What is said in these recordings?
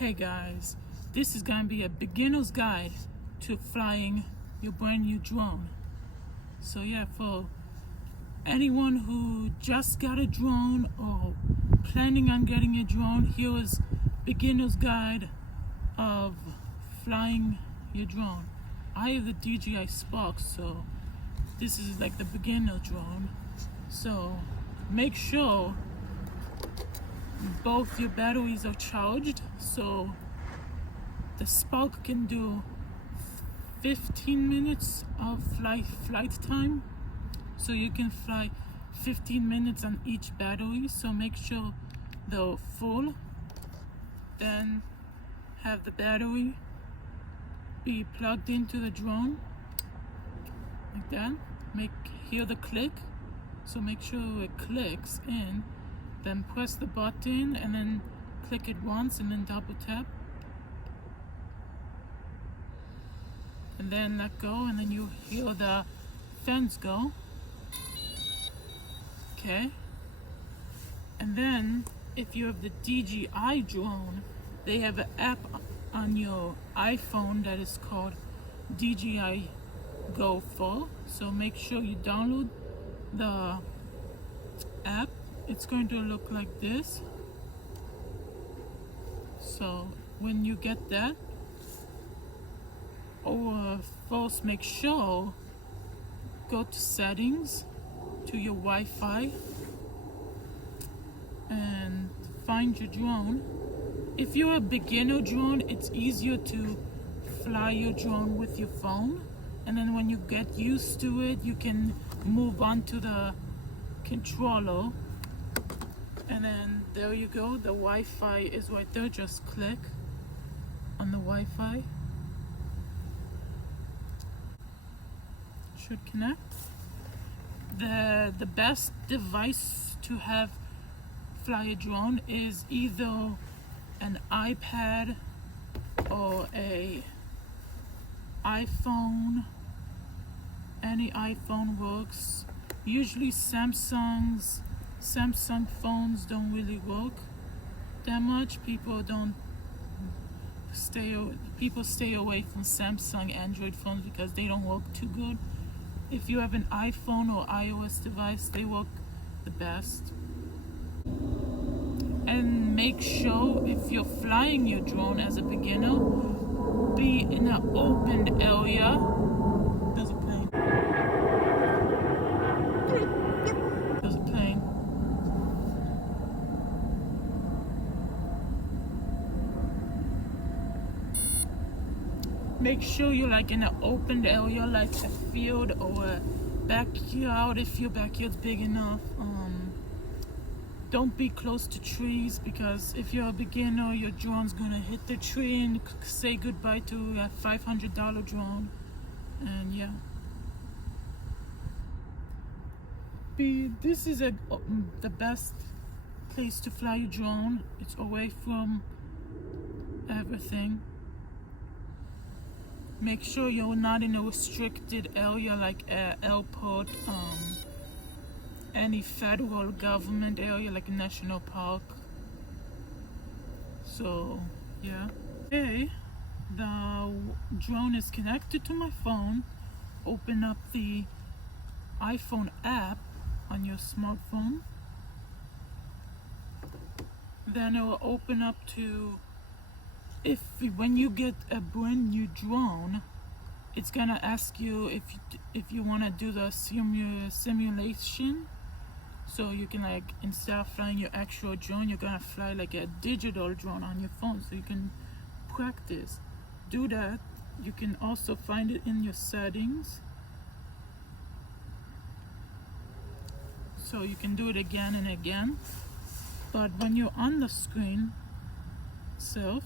Hey guys, this is gonna be a beginner's guide to flying your brand new drone. So yeah, for anyone who just got a drone or planning on getting a drone, here is beginner's guide of flying your drone. I have the DJI Spark, so this is like the beginner drone. So make sure both your batteries are charged, so the Spark can do 15 minutes of flight time, so you can fly 15 minutes on each battery. So make sure they're full, then have the battery be plugged into the drone like that. Hear the click, so make sure it clicks in, then press the button and then click it once and then double tap and then let go, and then you hear the fans go. Okay, and then if you have the DJI drone, they have an app on your iPhone that is called DJI Go 4. So make sure you download the app. It's going to look like this. So when you get that, first make sure go to settings, to your Wi-Fi, and find your drone. If you're a beginner drone, it's easier to fly your drone with your phone, and then when you get used to it, you can move on to the controller, and then there you go. The Wi-Fi is right there. Just click on the Wi-Fi. Should connect. The best device to have fly a drone is either an iPad or a iPhone. Any iPhone works. Usually Samsung phones don't really work that much. People stay away from Samsung Android phones because they don't work too good. If you have an iPhone or iOS device, they work the best. And make sure if you're flying your drone as a beginner, be in an open area. There's a plane. There's a plane. Make sure you're like in an open area, like a field or a backyard if your backyard's big enough. Don't be close to trees, because if you're a beginner, your drone's gonna hit the tree and say goodbye to a $500 drone. And yeah, this is the best place to fly your drone. It's away from everything. Make sure you're not in a restricted area like an airport, any federal government area like a national park. So yeah. Okay, the drone is connected to my phone. Open up the iPhone app on your smartphone. Then it will open up to, when you get a brand new drone, it's gonna ask you if you want to do the simulation. So you can, like, instead of flying your actual drone, you're gonna fly like a digital drone on your phone, so you can practice. Do that. You can also find it in your settings, so you can do it again and again. But when you're on the screen itself,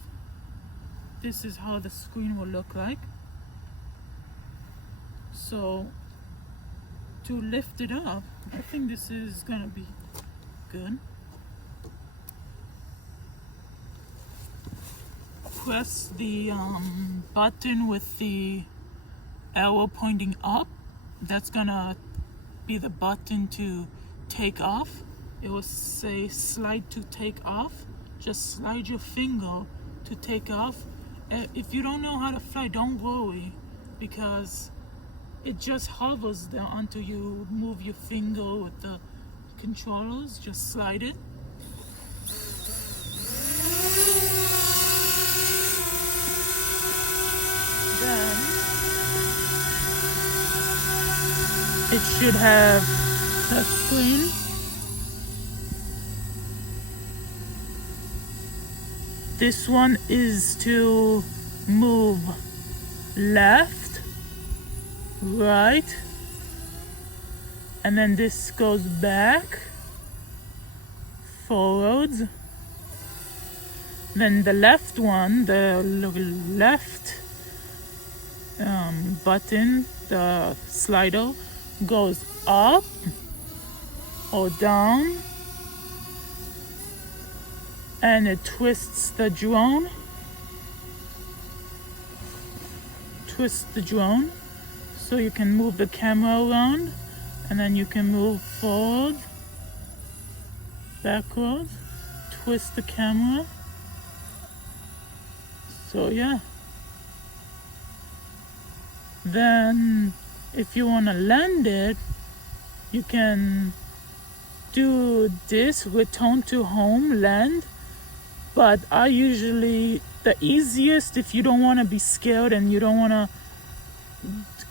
this is how the screen will look like. So to lift it up, I think this is gonna be good. Press the button with the arrow pointing up. That's gonna be the button to take off. It will say slide to take off. Just slide your finger to take off. If you don't know how to fly, don't worry, because it just hovers there until you move your finger with the controllers. Just slide it. Then it should have that screen. This one is to move left, right, and then this goes back, forwards. Then the left one, the left button, the slider, goes up or down, and it twists the drone. Twist the drone so you can move the camera around, and then you can move forward, backwards, twist the camera. So yeah. Then if you want to land it, you can do this, return to home, land. But I usually, the easiest, if you don't want to be scared and you don't want to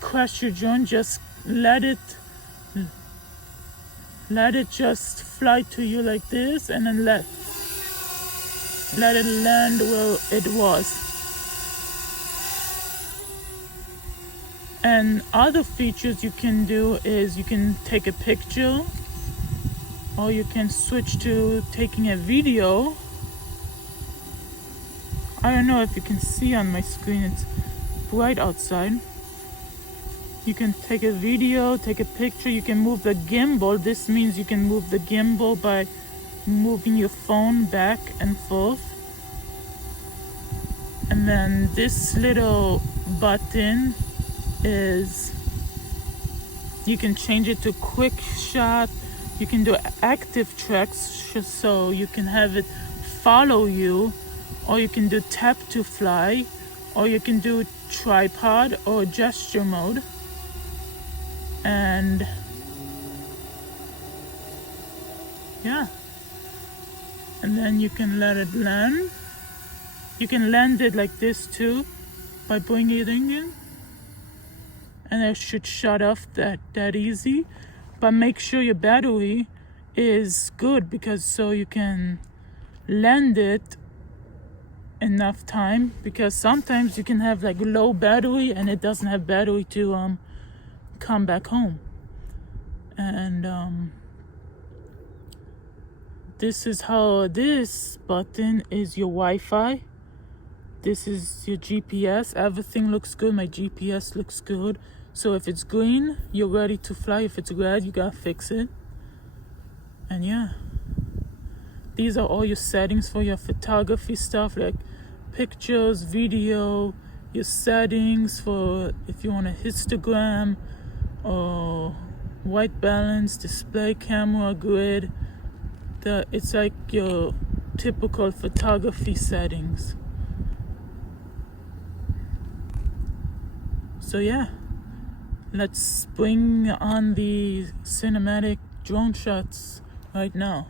crash your drone, just let it just fly to you like this, and then let it land where it was. And other features you can do is you can take a picture, or you can switch to taking a video. I don't know if you can see on my screen, it's bright outside. You can take a video, take a picture, you can move the gimbal. This means you can move the gimbal by moving your phone back and forth. And then this little button is, you can change it to quick shot. You can do active tracks, so you can have it follow you, or you can do tap to fly, or you can do tripod or gesture mode. And yeah, and then you can let it land. You can land it like this too by bringing it in, and it should shut off that easy. But make sure your battery is good, because so you can land it enough time, because sometimes you can have like low battery and it doesn't have battery to come back home. And this is how this button is your Wi-Fi. This is your GPS. Everything looks good. My GPS looks good. So if it's green, you're ready to fly. If it's red, you gotta fix it. And yeah, these are all your settings for your photography stuff, like pictures, video, your settings for if you want a histogram or white balance, display, camera, grid. It's like your typical photography settings. So yeah, let's bring on the cinematic drone shots right now.